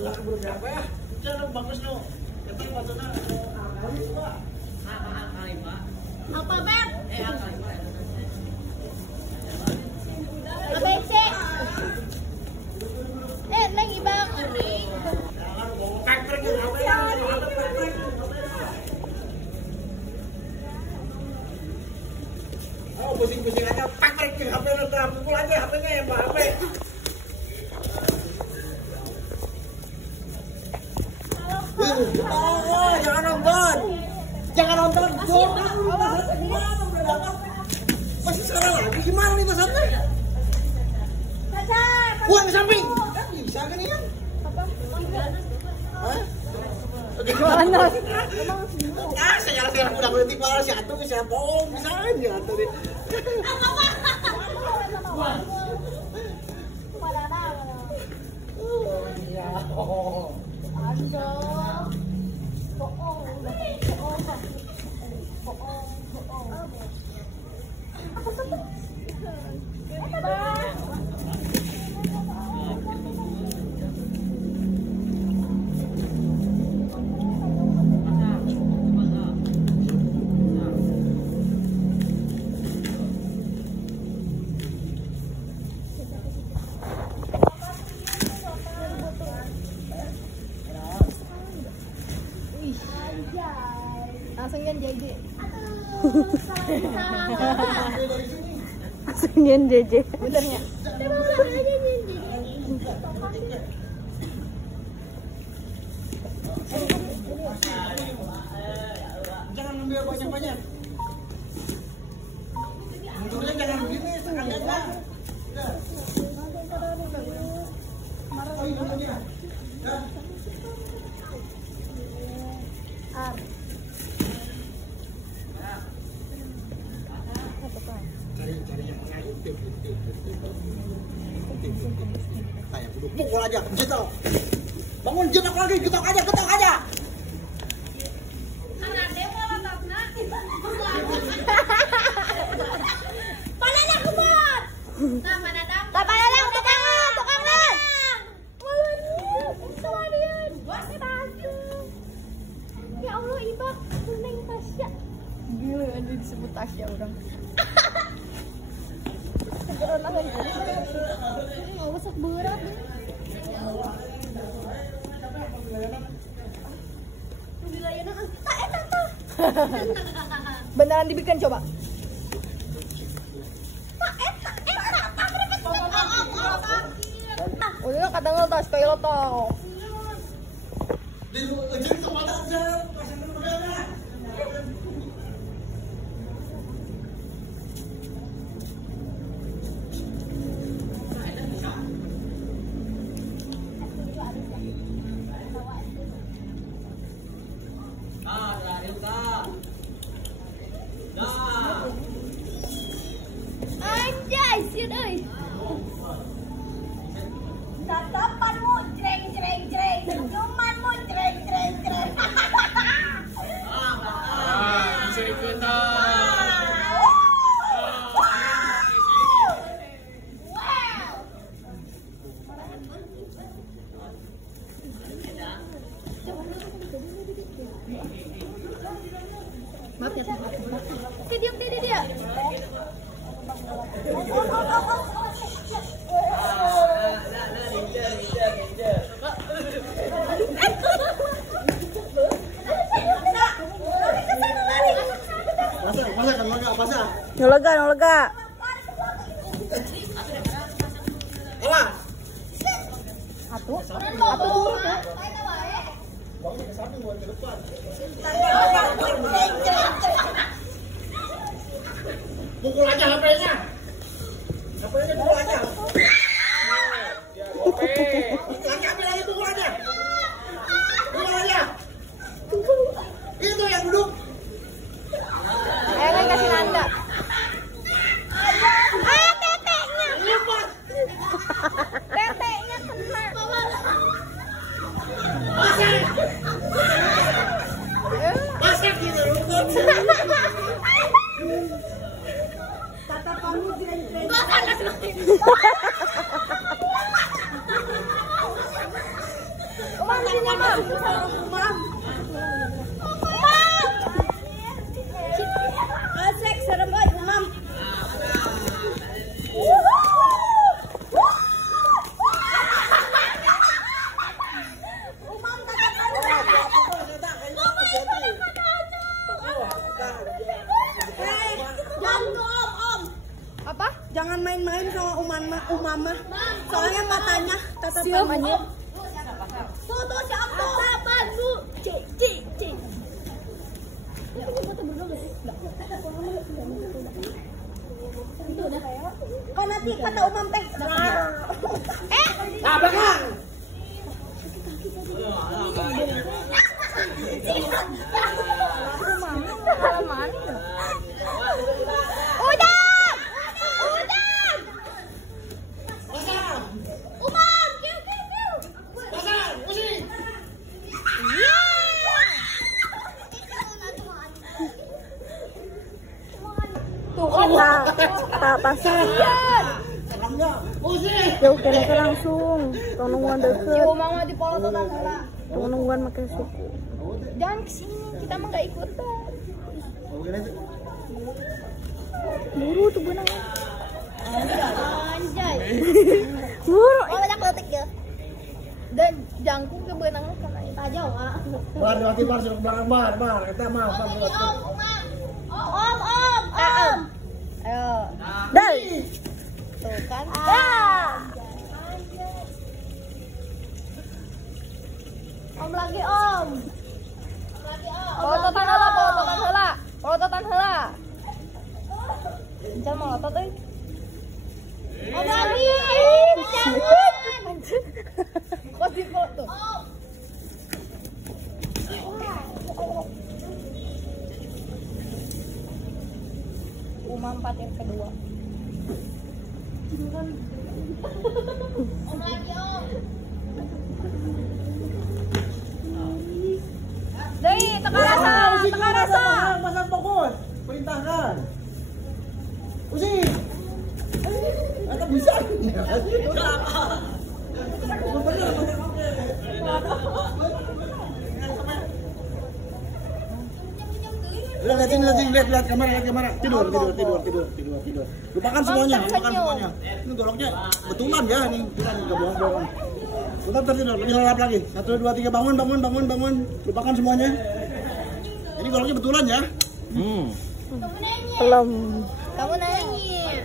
Berapa ya? Jangan bagus no. Kita maksudnya kali Pak. Kali Pak. Apa, Beb? Kali Pak. ABC. Neng ibang kuning. Oh, pusing-pusing aja, pakai ke HP udah pukul aja HP-nya ya, Mbak HP. Oh, jangan nonton. Jangan nonton. Masih sekarang lagi gimana nih pesannya? Buang di samping. Kan bisa kan ya? Apa? Hah? Gimana? Saya udah berhenti malah si Atu saya bohong bisa aja Atu deh. Oh iya. Oh. Langsung kan JJ. Langsung nyen JJ. Bener nggak? Jangan ambil banyak-banyak. Mundurnya jangan begini, sekali aja. Oh iya dia. Cari yang lain. Kayak kudu pukul aja, jetok. Bangun jetok lagi, getok aja. Panahnya kebot. Nah, mana dam? Panahnya tukang lan. Kemanian. Ya Allah, Ibak, Neng Tasya. Gila, ada disebut Tasya orang. Beneran lah ini. Nggak usah berat. Beneran dibikin coba. Udah kata ngelas kayak lo tau. Anjay, siut euy. Tatapanmu jreng. Cumanmu jreng. Bisa ikutan. Maaf ya, dia. No lega. Awas. Atu dulu ya. Pukul aja HP-nya. HP-nya pukul aja. Ambil lagi pukul aja. Itu yang duduk. Ayo kasih nanda. Tetenya kena. Masak gitu. Tatapanmu jreng. Asik serem euy Umam. Apa? Jangan main-main sama Umamah. Soalnya matanya tatapan. Tuh siapa? Tatapan Bu. Cik. Kau nanti kata Umam teh. belakang. Tak pasar. Jauh kena langsung. Tolongan deket. Mama di polo total salah. Tolongan makan suku. Jangan kesini, kita mah nggak ikutan. Buru tuh benang. Anjay. Buru. Oh banyak letik ya. Dan jangkung ke benang karena itu aja Wak. Bar suruh belakang bar. Kita mah. Om. Ayo. Dai. Tuh kan. Om lagi Om. Polototan heula. Jangan melotot euy. Om lagi. Kok di foto? Umam 4 yang kedua. Om lagi Om. Dei, tekan rasa. Pasang fokus. Perintahkan. Usi. Atau bisa. Lihat kamera. Tidur. Lupakan semuanya. Ini goloknya betulan ya, ini bukan bohong-bohong. Tetap tertidur, lebih lelap lagi. 1, 2, 3, bangun. Lupakan semuanya. Ini goloknya betulan ya. Belum. Kamu nangis.